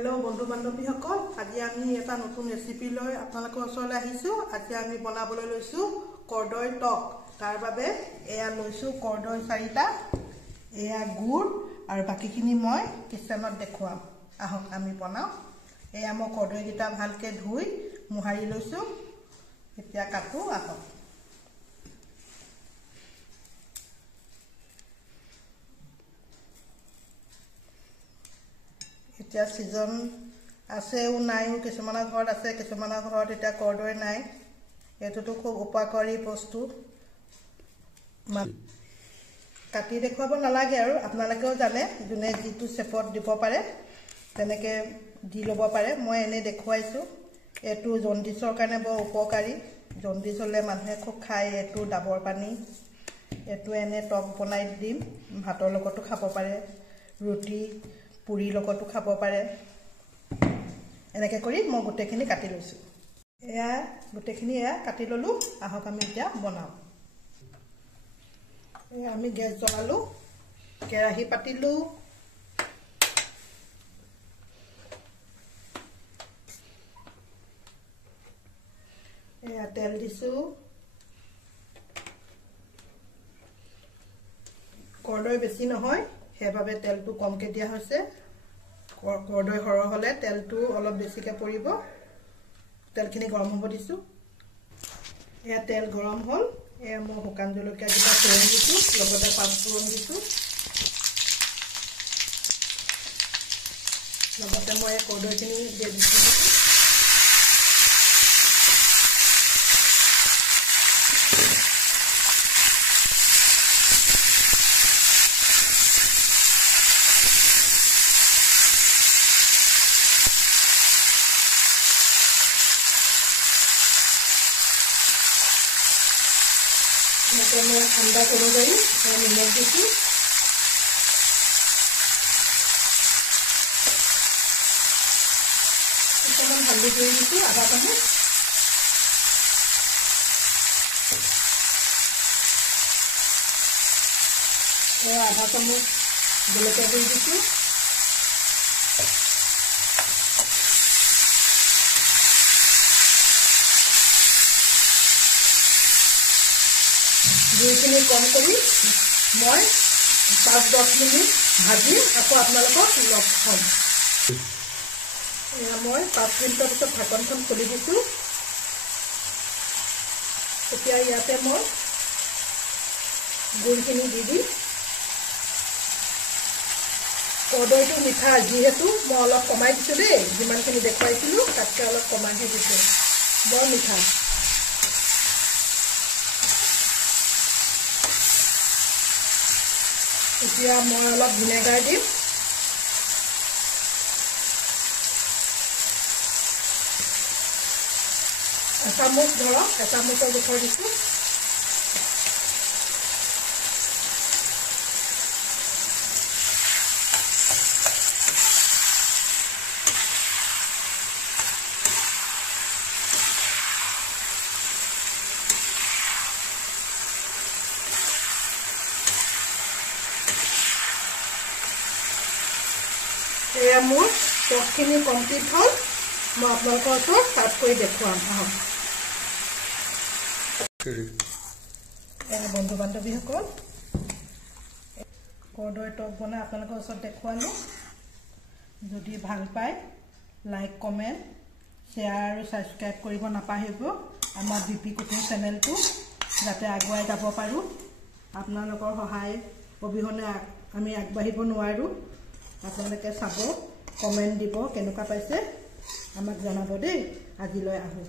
Hello बंधु बान्धवीসকল আজি আমি এটা নতুন ৰেচিপি লৈ আপোনালোকৰ ওচৰলৈ আহিছো। আজি আমি বনাবলৈ লৈছো কৰ্দৈ টক। তাৰ বাবে এয়া লৈছো কৰ্দৈ 4টা, এয়া গুড় আৰু বাকিখিনি মই কিচেনত দেখুৱাম। আহক আমি বনাও। এয়া মই কৰ্দৈগিটা ভালকে ধুই মুহাৰি লৈছো। এতিয়া কাটো আহক। এতিয়া সিজন আছেও নাইও, কিছুমানৰ ঘৰত আছে, কিছুমানৰ ঘৰত এতিয়া কৰ্দৈ নাই। এটোতো খুব উপকাৰী বস্তু। কাটি দেখুৱাব নালাগে আৰু আপোনালোকেও জানে যোনে যিটো শেপত দিব পাৰে তেনেকে দি ল'ব পাৰে। মই এনে দেখুৱাইছো। এটো জণ্ডিছৰ কাৰণে বৰ উপকাৰী। জণ্ডিছ হলে মানুহে খুব খায়। এটো ডাবৰ পানী। এটো এনে টক বনাই দিম, ভাতৰ লগতো খাব পাৰে, ৰুটি পুৰি লগতো খাব পাৰে। এনেকে কৰি মই গোটেইখিনি কাটি লৈছো। এয়া গোটেইখিনি এয়া কাটি ললো। আহক আমি এতিয়া বনাও। এয়া আমি গেছ জ্বলালো, কেৰাহী পাতিলো। এয়া তেল দিছো। কৰ্দৈ বেছি নহয়, সেইবাবে তেলটো কমকে দিয়া হৈছে। কৰ্দৈ সৰহ হলে তেলটো অলপ বেছিকে পৰিব। তেলখিনি গৰম হ'ব দিছো। এয়া তেল গৰম হ'ল। এয়া মই শুকান জলকীয়া কিটা ফোৰণ দিছো, লগতে পাঁচ ফোৰণ দিছো। লগতে মই কৰ্দৈখিনি দি দিছো। मैं ठंडा अनुयायी निमक दी हल्दी दी आधा चामच। आधा चामच जलकिया दी দুইখিনি কম কৰি মই 5-10 মিনিট ভাজি আকৌ আপোনালোকক লগ পাম। এয়া মই 5 মিনিটৰ পিছত ঢাকনখন খুলি দিছো। এতিয়া ইয়াতে মই গুড়খিনি দি দিম। কৰ্দৈটো মিঠা যিহেতু মই অলপ কমাই দিছো দেই। যিমানখিনি দেখুৱাইছিলো তাতকৈ অলপ কমাই দিছো। বৰ মিঠা। এতিয়া মই অলপ ভিনেগাৰ দিম। এচামুচ ধৰক, এচামুচৰ জোখৰ দিছো। এয়া মোৰ টকখিনি কমপ্লিট হ'ল। মই আপোনালোকৰ ওচৰত সাৰ্ভ কৰি দেখুৱাম। আহক বন্ধু বান্ধৱীসকল, কৰ্দৈ টক বনাই আপোনালোকৰ ওচৰত দেখুৱালো। যদি ভাল পায় লাইক, কমেণ্ট, শ্বেয়াৰ আৰু ছাবস্ক্ৰাইব কৰিব নাপাহৰিব আমাৰ বিপি কুকিং চেনেলটো, যাতে আগুৱাই যাব পাৰোঁ। আপোনালোকৰ সহায় অবিহনে আমি আগবাঢ়িব নোৱাৰোঁ। আপোনালোকে চাব, কমেণ্ট দিব, কেনেকুৱা পাইছে আমাক জনাব দেই। আজিলৈ আহোঁ।